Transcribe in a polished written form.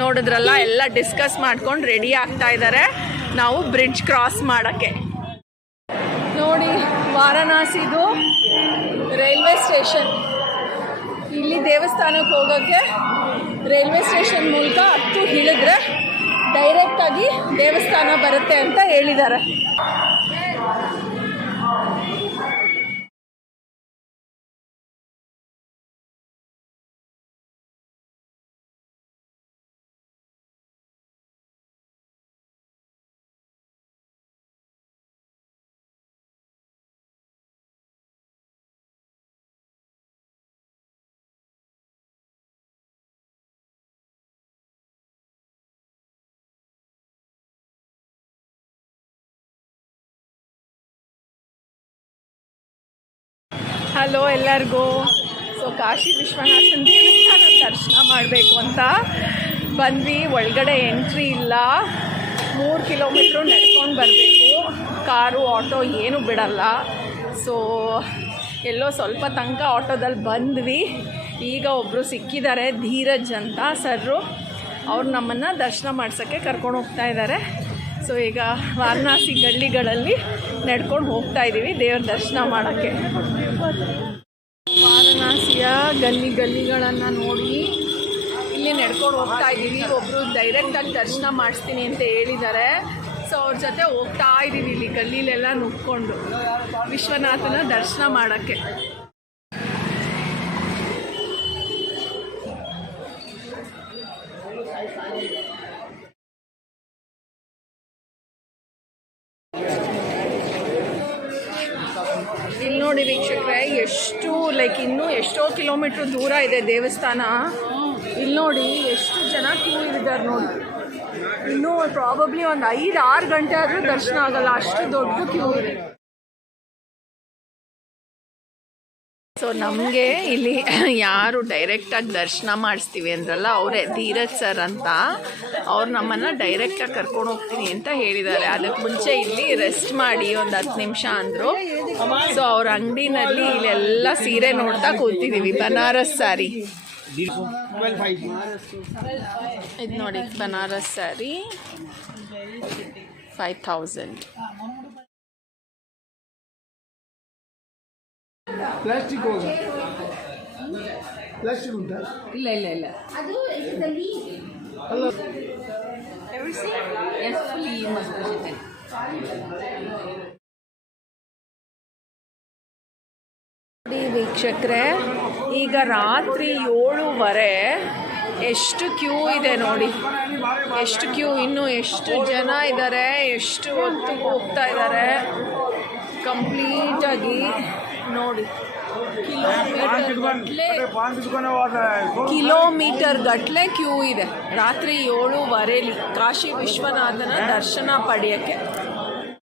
ನೋಡಿದ್ರಲ್ಲ, ಎಲ್ಲ ಡಿಸ್ಕಸ್ ಮಾಡ್ಕೊಂಡು ರೆಡಿ ಆಗ್ತಾ ಇದ್ದಾರೆ ನಾವು ಬ್ರಿಡ್ಜ್ ಕ್ರಾಸ್ ಮಾಡೋಕ್ಕೆ. ನೋಡಿ, ವಾರಣಾಸಿದು ರೈಲ್ವೆ ಸ್ಟೇಷನ್. ಇಲ್ಲಿ ದೇವಸ್ಥಾನಕ್ಕೆ ಹೋಗೋಕ್ಕೆ ರೈಲ್ವೆ ಸ್ಟೇಷನ್ ಮೂಲಕ ಹತ್ತು ಇಳಿದ್ರೆ ಡೈರೆಕ್ಟಾಗಿ ದೇವಸ್ಥಾನ ಬರುತ್ತೆ ಅಂತ ಹೇಳಿದ್ದಾರೆ. ಹಲೋ ಎಲ್ಲರಿಗೂ. ಸೊ ಕಾಶಿ ವಿಶ್ವನಾಥನ ದೇವಸ್ಥಾನ ದರ್ಶನ ಮಾಡಬೇಕು ಅಂತ ಬಂದ್ವಿ. ಒಳಗಡೆ ಎಂಟ್ರಿ ಇಲ್ಲ, 3 ಕಿಲೋಮೀಟ್ರು ನಡ್ಕೊಂಡು ಬರಬೇಕು. ಕಾರು ಆಟೋ ಏನೂ ಬಿಡಲ್ಲ. ಸೊ ಎಲ್ಲೋ ಸ್ವಲ್ಪ ತನಕ ಆಟೋದಲ್ಲಿ ಬಂದ್ವಿ. ಈಗ ಒಬ್ಬರು ಸಿಕ್ಕಿದ್ದಾರೆ, ಧೀರಜ್ ಅಂತ ಸರ್ರು. ಅವ್ರು ನಮ್ಮನ್ನು ದರ್ಶನ ಮಾಡ್ಸೋಕ್ಕೆ ಕರ್ಕೊಂಡು ಹೋಗ್ತಾ ಇದ್ದಾರೆ. ಸೊ ಈಗ ವಾರಣಾಸಿ ಗಲ್ಲಿಗಳಲ್ಲಿ ನಡ್ಕೊಂಡು ಹೋಗ್ತಾ ಇದ್ದೀವಿ ದೇವ್ರ ದರ್ಶನ ಮಾಡೋಕ್ಕೆ. ವಾರಣಾಸಿಯ ಗಲ್ಲಿಗಳನ್ನು ನೋಡಿ ಇಲ್ಲಿ ನಡ್ಕೊಂಡು ಹೋಗ್ತಾ ಇದ್ದೀವಿ. ಒಬ್ಬರು ಡೈರೆಕ್ಟಾಗಿ ದರ್ಶನ ಮಾಡಿಸ್ತೀನಿ ಅಂತ ಹೇಳಿದ್ದಾರೆ. ಸೊ ಅವ್ರ ಜೊತೆ ಹೋಗ್ತಾ ಇದ್ದೀವಿ ಇಲ್ಲಿ ಗಲ್ಲಿಲೆಲ್ಲ ನುಗ್ಕೊಂಡು ವಿಶ್ವನಾಥನ ದರ್ಶನ ಮಾಡೋಕ್ಕೆ. ಇಲ್ಲಿ ನೋಡಿ ವೀಕ್ಷಕರೇ, ಎಷ್ಟು ಇನ್ನೂ ಎಷ್ಟೋ ಕಿಲೋಮೀಟ್ರ್ ದೂರ ಇದೆ ದೇವಸ್ಥಾನ. ಇಲ್ಲಿ ನೋಡಿ ಎಷ್ಟು ಜನ ಕ್ಯೂ ಇದ್ದಾರೆ ನೋಡಿ. ಇನ್ನೂ ಪ್ರಾಬಬ್ಲಿ ಒಂದು 5-6 ಗಂಟೆ ಆದರೂ ದರ್ಶನ ಆಗಲ್ಲ, ಅಷ್ಟು ದೊಡ್ಡ ಕ್ಯೂ ಇದೆ. ಸೊ ನಮಗೆ ಇಲ್ಲಿ ಯಾರು ಡೈರೆಕ್ಟಾಗಿ ದರ್ಶನ ಮಾಡಿಸ್ತೀವಿ ಅಂದ್ರಲ್ಲ, ಅವರೇ ಧೀರಜ್ ಸರ್ ಅಂತ. ಅವ್ರು ನಮ್ಮನ್ನು ಡೈರೆಕ್ಟಾಗಿ ಕರ್ಕೊಂಡು ಹೋಗ್ತೀನಿ ಅಂತ ಹೇಳಿದ್ದಾರೆ. ಅದಕ್ಕೆ ಮುಂಚೆ ಇಲ್ಲಿ ರೆಸ್ಟ್ ಮಾಡಿ ಒಂದು 10 ನಿಮಿಷ ಅಂದರು. ಸೊ ಅವ್ರ ಅಂಗಡಿನಲ್ಲಿ ಇಲ್ಲೆಲ್ಲ ಸೀರೆ ನೋಡ್ತಾ ಕೂತಿದ್ದೀವಿ. ಬನಾರಸ್ ಸ್ಯಾರಿ ಇದು ನೋಡಿ, ಬನಾರಸ್ ಸ್ಯಾರಿ 5000. ಪ್ಲಾಸ್ಟಿಕ್ ಹೋಗ ಪ್ಲಾಸ್ಟಿಕ್ ಉಂಟಾ? ಇಲ್ಲ ಇಲ್ಲ ಇಲ್ಲ, ಅದು ಅಲ್ಲ ವೀಕ್ಷಕರೇ, ಈಗ ರಾತ್ರಿ 7:15. ಎಷ್ಟು ಕ್ಯೂ ಇದೆ ನೋಡಿ, ಎಷ್ಟು ಕ್ಯೂ. ಇನ್ನೂ ಎಷ್ಟು ಜನ ಇದ್ದಾರೆ, ಎಷ್ಟು ಹೊತ್ತು ಹೋಗ್ತಾ ಇದ್ದಾರೆ ಕಂಪ್ಲೀಟಾಗಿ ನೋಡಿ. ಕಿಲೋಮೀಟರ್ ಗಟ್ಟಲೆ ಕ್ಯೂ ಇದೆ ರಾತ್ರಿ 7:15 ಕಾಶಿ ವಿಶ್ವನಾಥನ ದರ್ಶನ ಪಡೆಯೋಕ್ಕೆ.